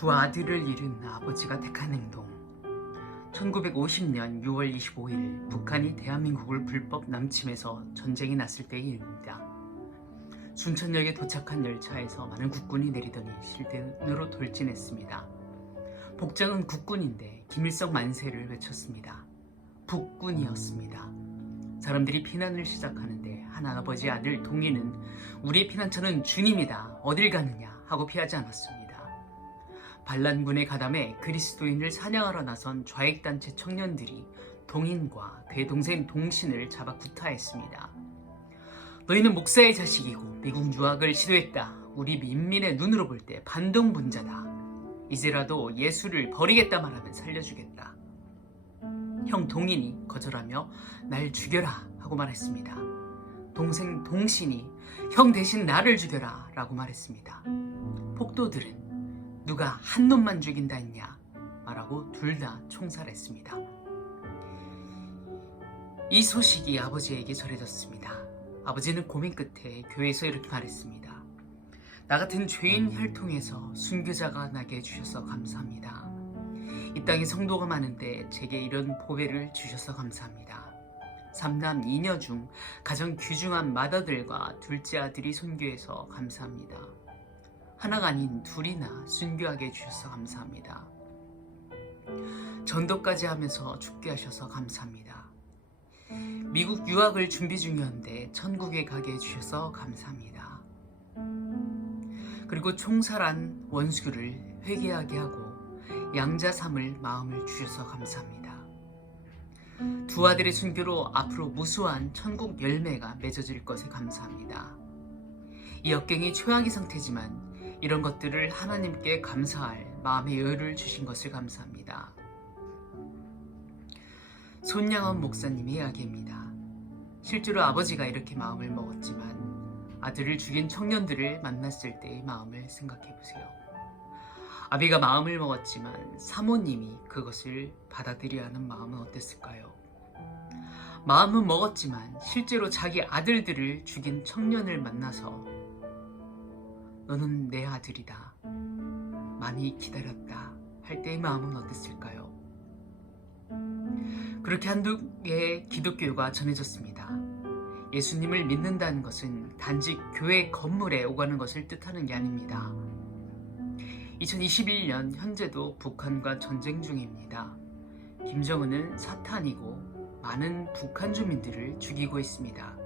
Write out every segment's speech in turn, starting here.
두 아들을 잃은 아버지가 택한 행동. 1950년 6월 25일 북한이 대한민국을 불법 남침해서 전쟁이 났을 때의 일입니다. 순천역에 도착한 열차에서 많은 국군이 내리더니 실den으로 돌진했습니다. 복장은 국군인데 김일성 만세를 외쳤습니다. 북군이었습니다. 사람들이 피난을 시작하는데 한 아버지 아들 동희는 우리의 피난처는 주님이다. 어딜 가느냐 하고 피하지 않았습니다. 반란군의 가담에 그리스도인을 사냥하러 나선 좌익단체 청년들이 동인과 대동생 동신을 잡아 구타했습니다. 너희는 목사의 자식이고 미국 유학을 시도했다. 우리 민민의 눈으로 볼 때 반동분자다. 이제라도 예수를 버리겠다 말하면 살려주겠다. 형 동인이 거절하며 날 죽여라 하고 말했습니다. 동생 동신이 형 대신 나를 죽여라 라고 말했습니다. 폭도들은 누가 한 놈만 죽인다 했냐 말하고 둘 다 총살했습니다. 이 소식이 아버지에게 전해졌습니다. 아버지는 고민 끝에 교회에서 이렇게 말했습니다. 나 같은 죄인 혈통에서 순교자가 나게 해주셔서 감사합니다. 이 땅에 성도가 많은데 제게 이런 보배를 주셔서 감사합니다. 삼남 이녀 중 가장 귀중한 맏아들과 둘째 아들이 순교해서 감사합니다. 하나가 아닌 둘이나 순교하게 해주셔서 감사합니다. 전도까지 하면서 죽게 하셔서 감사합니다. 미국 유학을 준비 중이었는데 천국에 가게 해주셔서 감사합니다. 그리고 총살한 원수를 회개하게 하고 양자 삼을 마음을 주셔서 감사합니다. 두 아들의 순교로 앞으로 무수한 천국 열매가 맺어질 것에 감사합니다. 이 역경이 최악의 상태지만 이런 것들을 하나님께 감사할 마음의 여유를 주신 것을 감사합니다. 손양원 목사님의 이야기입니다. 실제로 아버지가 이렇게 마음을 먹었지만 아들을 죽인 청년들을 만났을 때의 마음을 생각해 보세요. 아비가 마음을 먹었지만 사모님이 그것을 받아들여야 하는 마음은 어땠을까요? 마음은 먹었지만 실제로 자기 아들들을 죽인 청년을 만나서 너는 내 아들이다. 많이 기다렸다. 할 때의 마음은 어땠을까요? 그렇게 한두 개의 기독교가 전해졌습니다. 예수님을 믿는다는 것은 단지 교회 건물에 오가는 것을 뜻하는 게 아닙니다. 2021년 현재도 북한과 전쟁 중입니다. 김정은은 사탄이고 많은 북한 주민들을 죽이고 있습니다.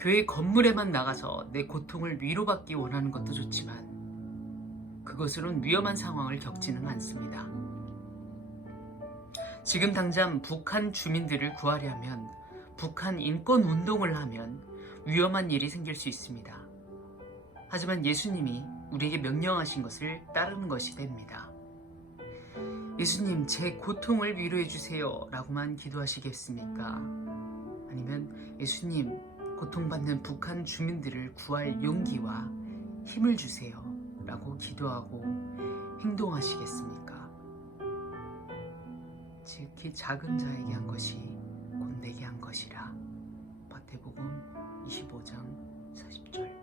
교회 건물에만 나가서 내 고통을 위로받기 원하는 것도 좋지만 그것으론 위험한 상황을 겪지는 않습니다. 지금 당장 북한 주민들을 구하려면 북한 인권 운동을 하면 위험한 일이 생길 수 있습니다. 하지만 예수님이 우리에게 명령하신 것을 따르는 것이 됩니다. 예수님, 제 고통을 위로해 주세요. 라고만 기도하시겠습니까? 아니면 예수님, 고통받는 북한 주민들을 구할 용기와 힘을 주세요. 라고 기도하고 행동하시겠습니까? 지극히 작은 자에게 한 것이 곧 내게 한 것이라. 마태복음 25장 40절